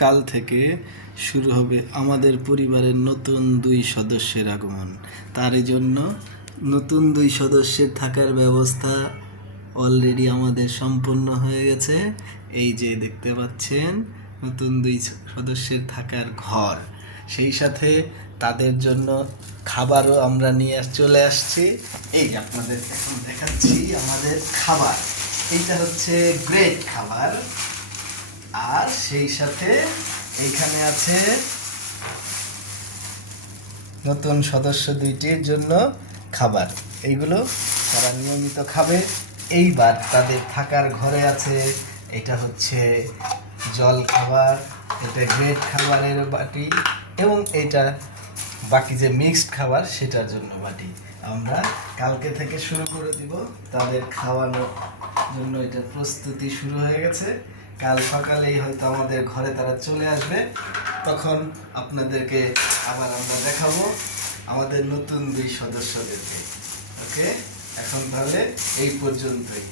কাল থেকে শুরু হবে আমাদের পরিবারের নতুন 2 সদস্যের আগমন। তারই জন্য নতুন 2 সদস্যের থাকার ব্যবস্থা অলরেডি আমাদের সম্পূর্ণ হয়ে গেছে। এই যে দেখতে পাচ্ছেন নতুন 2 সদস্যের থাকার ঘর, সেই সাথে তাদের জন্য খাবারও আমরা নিয়ে চলে আসছি। এই আপনাদের এখন দেখাচ্ছি আমাদের খাবার। এইটা হচ্ছে গ্রেট খাবার, আর সেই সাথে এইখানে আছে নতুন সদস্য 2টির জন্য খাবার। এইগুলো তারা নিয়মিত খাবে। এইবার তাদের থাকার ঘরে আছে, এটা হচ্ছে জল খাবার, এটা গ্রেট খাবারের বাটি, এবং এটা বাকি যে মিক্সড খাবার সেটার জন্য বাটি। আমরা কালকে থেকে শুরু করে দিব তাদের খাওয়ানোর জন্য। এটা প্রস্তুতি শুরু হয়ে গেছে। কাল সকালেই হয়তো আমাদের ঘরে তারা চলে আসবে, তখন আপনাদেরকে আবার আমরা দেখাবো আমাদের নতুন 2 সদস্যদেরকে। ওকে, এখন তাহলে এই পর্যন্তই।